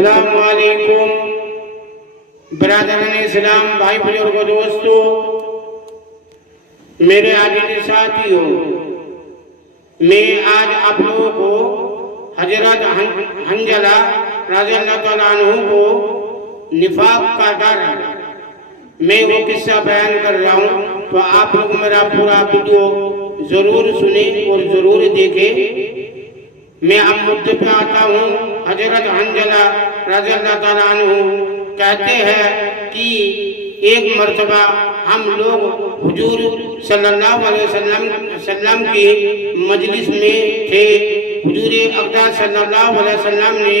السلام علیکم برادران اسلام، بھائی بزرگوں، دوستوں، میرے عزیز ساتھیوں، میں آج آپ لوگوں کو حضرت حنظلہ رضی اللہ تعالیٰ عنہ کو نفاق کا ڈر میں وہ قصہ بیان کر رہا ہوں، تو آپ لوگ میرا پورا ویڈیو ضرور سنیں اور ضرور دیکھیں۔ میں اب مدعے پہ آتا ہوں۔ حضرت حنظلہ رضی اللہ تعالیٰ عنہ کہتے ہیں کہ ایک مرتبہ ہم لوگ حضور صلی اللہ علیہ وسلم کی مجلس میں تھے۔ حضور اقدس صلی اللہ علیہ وسلم نے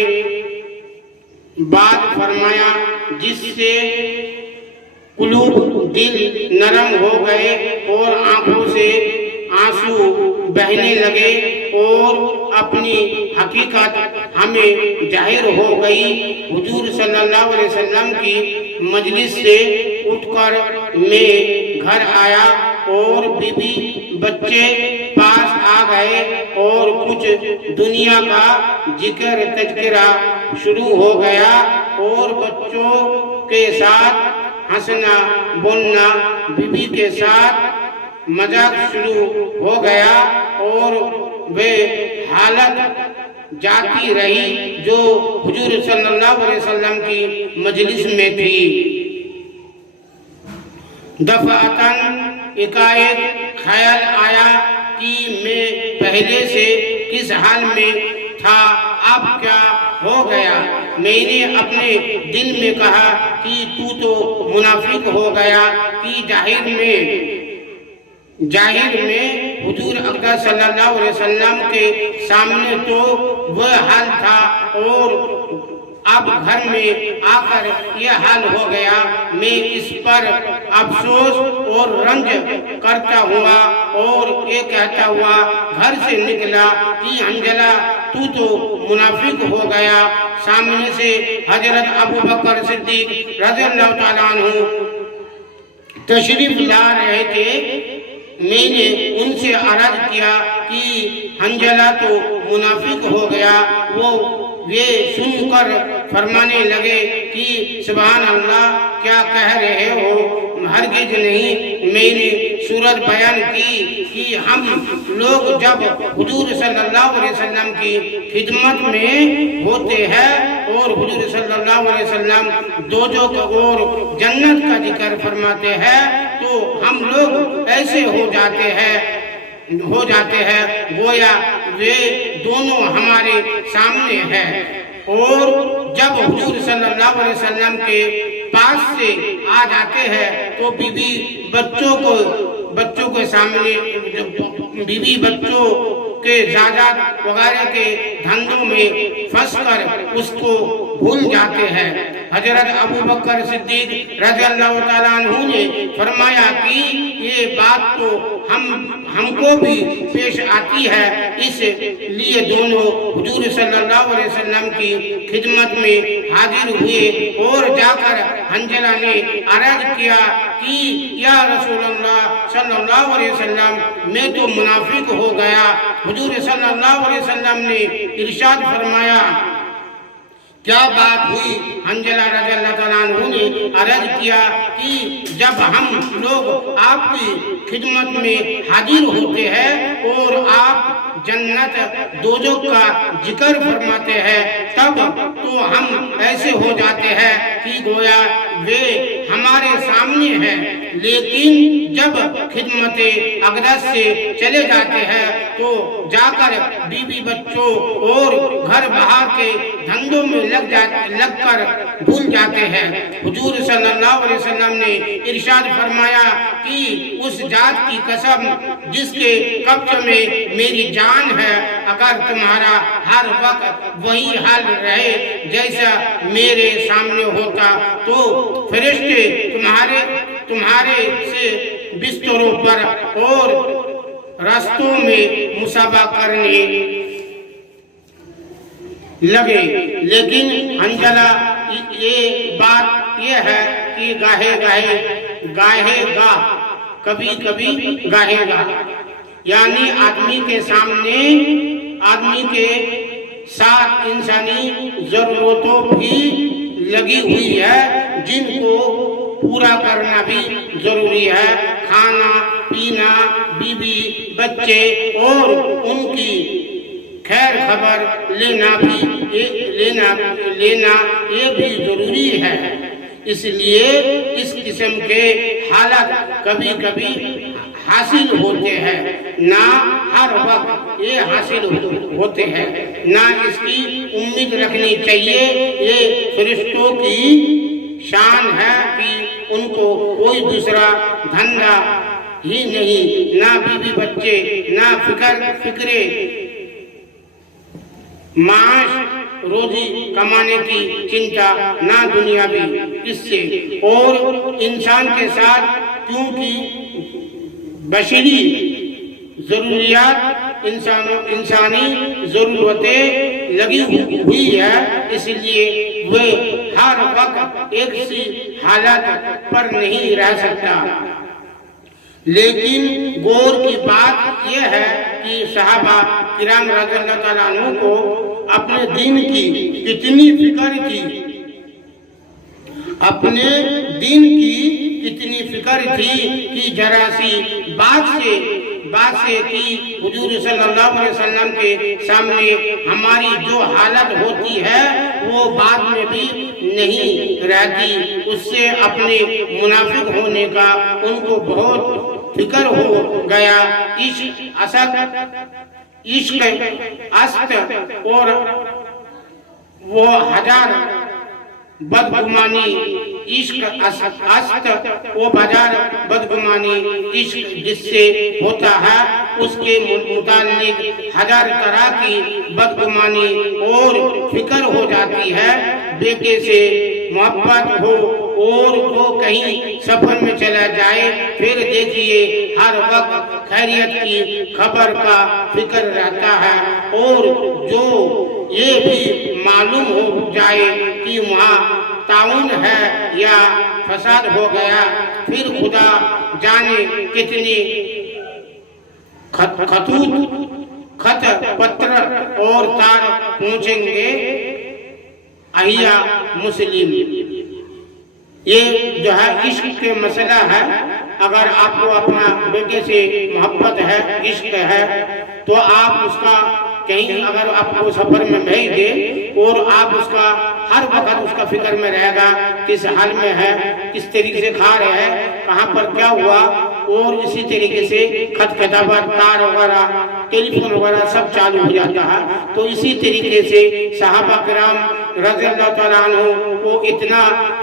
بات فرمایا جس سے قلوب، دل نرم ہو گئے اور آنکھوں سے آنسو بہنے لگے اور اپنی حقیقت ہمیں ظاہر ہو گئی۔ حضور صلی اللہ علیہ وسلم کی مجلس سے اٹھ کر میں گھر آیا اور بیوی بچے پاس آ گئے اور کچھ دنیا کا ذکر تذکرہ شروع ہو گیا اور بچوں کے ساتھ ہنسنا بولنا، بیوی کے ساتھ مذاق شروع ہو گیا اور وہ حالت جاتی رہی جو حضور صلی اللہ علیہ وسلم کی مجلس میں تھی۔ دفعتاً ایک خیال آیا کہ میں پہلے سے کس حال میں تھا، اب کیا ہو گیا؟ میں نے اپنے دل میں کہا کہ تو منافق ہو گیا کہ ظاہر میں حضور اقدس صلی اللہ علیہ وسلم کے سامنے تو وہ حال تھا اور اب گھر میں آ کر یہ حال ہو گیا۔ میں اس پر افسوس اور رنج کرتا ہوا اور یہ کہتا ہوا گھر سے نکلا کہ حنظلہ تو منافق ہو گیا۔ سامنے سے حضرت ابو بکر صدیق رضی اللہ تعالیٰ عنہ تشریف لا رہے تھے۔ میں نے ان سے عرض کیا کہ حنظلہ تو منافق ہو گیا۔ وہ یہ سن کر فرمانے لگے کہ سبحان اللہ، کیا کہہ رہے ہو؟ ہرگز نہیں۔ میں نے صورت بیان کی کہ ہم لوگ جب حضور صلی اللہ علیہ وسلم کی خدمت میں ہوتے ہیں اور حضور صلی اللہ علیہ وسلم دوزخ اور جنت کا ذکر فرماتے ہیں تو ہم لوگ ایسے ہو جاتے ہیں گویا وہ دونوں ہمارے سامنے ہیں، اور جب حضور صلی اللہ علیہ وسلم کے پاس سے آ جاتے ہیں تو بیوی بچوں کے سامنے، بیوی بچوں کے زادات وغیرہ کے دھندوں میں پھنس کر اس کو بھول جاتے ہیں۔ حضرت ابو بکر صدیق رضی اللہ تعالیٰ عنہ نے فرمایا کہ یہ بات تو ہم کو بھی پیش آتی ہے، اس لیے دونوں حضور صلی اللہ علیہ وسلم کی خدمت میں حاضر ہوئے اور جا کر حنظلہ نے عرض کیا کہ یا رسول اللہ صلی اللہ علیہ وسلم، میں تو منافق ہو گیا۔ حضور صلی اللہ علیہ وسلم نے ارشاد فرمایا کیا بات ہوئی؟ حنظلہ رضی اللہ تعالیٰ عنہ نے عرض کیا کہ جب ہم لوگ آپ کی خدمت میں حاضر ہوتے ہیں اور آپ جنت دوزخ کا ذکر فرماتے ہیں تب تو ہم ایسے ہو جاتے ہیں کہ گویا وہ ہمارے سامنے ہیں، لیکن جب خدمت اقدس سے چلے جاتے ہیں تو جا کر بیوی بچوں اور گھر بہار کے دھندوں میں لگ کر بھول جاتے ہیں۔ حضور صلی اللہ علیہ وسلم نے ارشاد فرمایا کہ اس ذات کی قسم جس کے قبض میں میری جان ہے، اگر تمہارا ہر وقت وہی حال رہے جیسا میرے سامنے ہوتا تو فرشتے تمہارے سے بستروں پر اور راستوں میں مسابہ کرنے لگے۔ لیکن حنظلہ یہ بات یہ ہے کہ گاہے گا کبھی گاہے گا، یعنی آدمی کے ساتھ انسانی ضرورتوں بھی لگی ہوئی ہے جن کو پورا کرنا بھی ضروری ہے۔ کھانا پینا، بیوی بچے اور ان کی خیر خبر لینا یہ بھی ضروری ہے۔ اس لیے اس قسم کے حالات کبھی کبھی حاصل ہوتے ہیں، نہ ہر وقت یہ حاصل ہوتے ہیں، نہ اس کی امید رکھنی چاہیے۔ یہ فرشتوں کی شان ہے کہ ان کو کوئی دوسرا دھندا ہی نہیں، نہ بیوی بچے، نہ فکرے معاش روزی کمانے کی چنتا، نہ دنیاوی قصے اور انسان کے ساتھ، کیونکہ بشری ضروریات انسانی ضرورتیں لگی ہوئی ہے، اس لیے وہ ہر وقت ایک سی حالت پر نہیں رہ سکتا۔ لیکن غور کی بات یہ ہے کہ صحابہ کرام رضی اللہ تعالیٰ عنہ کو اپنے دین کی کتنی فکر تھی، اپنے دین کی کتنی فکر تھی کہ ذرا سی بات سے کہ حضور صلی اللہ علیہ وسلم کے سامنے ہماری جو حالت ہوتی ہے وہ بعد میں بھی نہیں رہتی، اس سے اپنے منافق ہونے کا ان کو بہت فکر ہو گیا۔ عشق است اور وہ ہزار بدگمانی، عشق است وہ بازار بدگمانی، عشق جس سے ہوتا ہے اس کے متعلق ہزار طرح کی بدگمانی اور فکر ہو جاتی ہے۔ بیٹے سے محبت ہو اور وہ کہیں سفر میں چلا جائے، پھر دیکھیے ہر وقت خیریت کی خبر کا فکر رہتا ہے، اور جو یہ بھی معلوم ہو جائے کہ وہاں تعاون ہے یا فساد ہو گیا، پھر خدا جانے کتنی خط پتر اور تار پہنچیں گے۔ احیا مسلم، یہ جو ہے عشق کے مسئلہ ہے۔ اگر آپ کو اپنا بیٹے سے محبت ہے، عشق ہے، تو آپ اس کا کہیں اگر آپ کو سفر میں بھیج دے اور آپ اس کا ہر وقت اس کا فکر میں رہے گا، کس حال میں ہے، کس طریقے سے کھا رہے ہیں، کہاں پر کیا ہوا، اور اسی طریقے سے خط کتابت، تار وغیرہ، ٹیلی فون وغیرہ سب چالو ہو جاتا ہے۔ تو اسی طریقے سے صحابہ کرام رضی اللہ تعالیٰ عنہ کو اتنا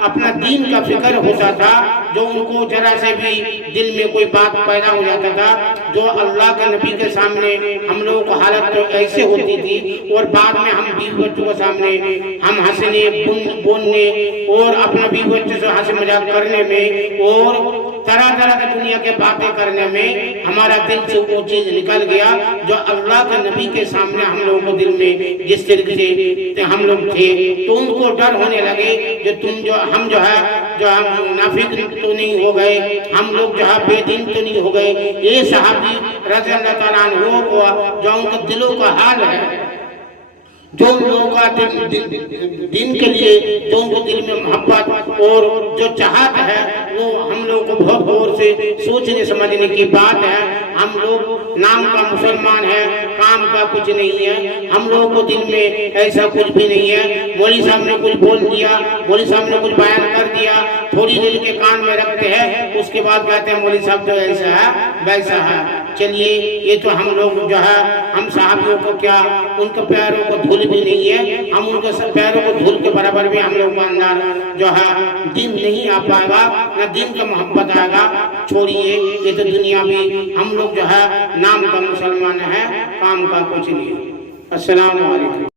اپنا دین کا فکر ہوتا تھا، جو ان کو ذرا سے بھی دل میں کوئی بات پیدا ہو جاتا تھا، جو اللہ کے نبی کے سامنے ہم لوگوں کو حالت تو ایسے ہوتی تھی، اور بعد میں ہم بیوی بچوں کے سامنے ہم ہنسنے بولنے اور اپنا بیوی بچوں سے ہنسی مذاق کرنے میں اور طرح طرح کی دنیا کے باتیں کرنے میں ہمارا دل سے وہ چیز نکل گیا جو اللہ کے نبی کے سامنے ہم لوگوں کو دل میں جس طریقے سے ہم لوگ تھے، تو ان کو ڈر ہونے لگے جو ہم منافق تو نہیں ہو گئے، ہم لوگ بے دین تو نہیں ہو گئے۔ یہ صحابی رضی اللہ تعالیٰ عنہ کو جو ان کے دلوں کا حال ہے، جو لوگوں کا دین کے لیے جو ان کو دل میں محبت اور جو چاہت ہے، وہ ہم لوگوں کو بہت غور سے سوچنے سمجھنے کی بات ہے۔ ہم لوگ نام کا مسلمان ہے، کام کا کچھ نہیں ہے، ہم لوگوں کو دل میں ایسا کچھ بھی نہیں ہے۔ مولوی صاحب نے کچھ بول دیا، مولوی صاحب نے کچھ بیان کر دیا، تھوڑی دل کے کان میں رکھتے ہیں، اس کے بعد کہتے ہیں مولوی صاحب جو ایسا ہے ویسا ہے۔ چلیے، یہ تو ہم لوگ ہم صحابیوں کو کیا ان کے پیروں کو دھول بھی نہیں ہے، ہم ان کے پیروں کو دھول کے برابر بھی ہم لوگ ماندار دین نہیں آ پائے گا، نہ دین کا محبت آئے گا۔ چھوڑیے، یہ تو دنیا میں ہم لوگ نام کا مسلمان ہے، کام کا کچھ نہیں۔ السلام علیکم۔